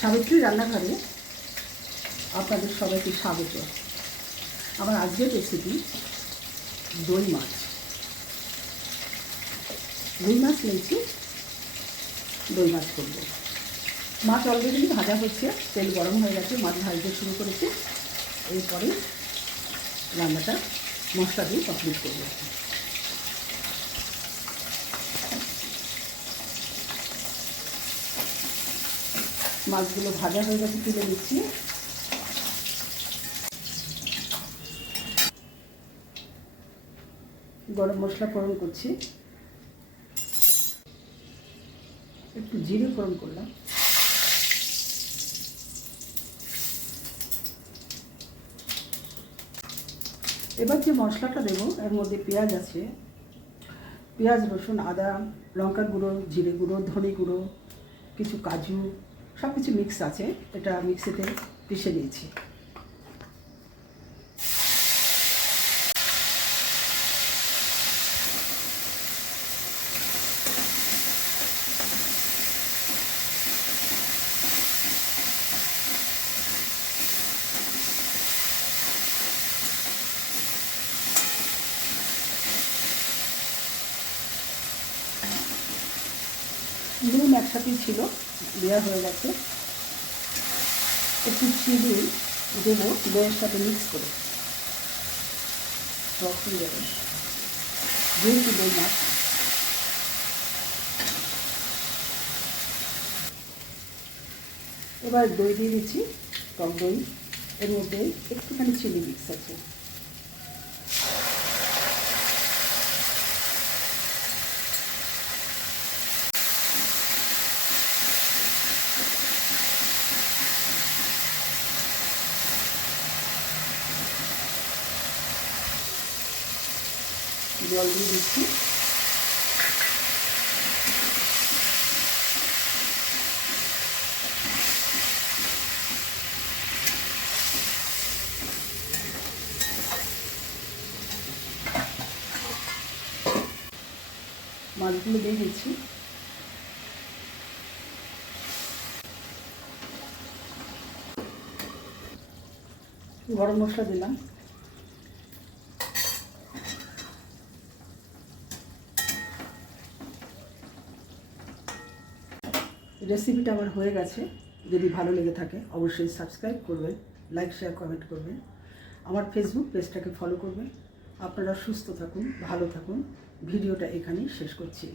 সাবিত্রী রান্নাঘরে আপনাদের সবাইকে স্বাগত। আমার আজকের রেসিপি দই মাছ। রুই মাছ নিয়েছি, দই মাছ করব। মাছ অলরেডি ভাজা হচ্ছে, তেল গরম হয়ে গেছে, মাছ ভাজতে শুরু করেছে। এরপরে রান্নাটা মশলা দিয়ে কমপ্লিট করব। মাছগুলো ভাজা হয়ে গেছে, তুলে নিচ্ছি। গরম মশলা ফোড়ন করছি, একটু জিরে ফোড়ন করলাম, এবার যে মশলাটা দেবো এর মধ্যে পেঁয়াজ আছে, পেঁয়াজ, রসুন, আদা, লঙ্কার গুঁড়ো, জিরে গুঁড়ো, ধনে গুঁড়ো, কিছু কাজু, সব কিছু মিক্স আছে। এটা মিক্সিতে পিষে নিয়েছি। নুন একসাথেই ছিল, দেওয়া হয়ে গেছে। একটু চিনি দেবো দইয়ের সাথে মিক্স করে, টক হয়ে যাবে যেহেতু দই মাছ। এবার দই দিয়ে দিচ্ছি, টক দই। এর মধ্যে একটুখানি চিনি মিক্স আছে। জল দিয়ে দিচ্ছি। মাছগুলো দিয়ে দিচ্ছি। গরম মশলা দিলাম। রেসিপিটা আমার হয়ে গেছে। যদি ভালো লেগে থাকে অবশ্যই সাবস্ক্রাইব করবেন, লাইক, শেয়ার, কমেন্ট করবেন। আমার ফেসবুক পেজটাকে ফলো করবেন। আপনারা সুস্থ থাকুন, ভালো থাকুন। ভিডিওটা এখানেই শেষ করছি।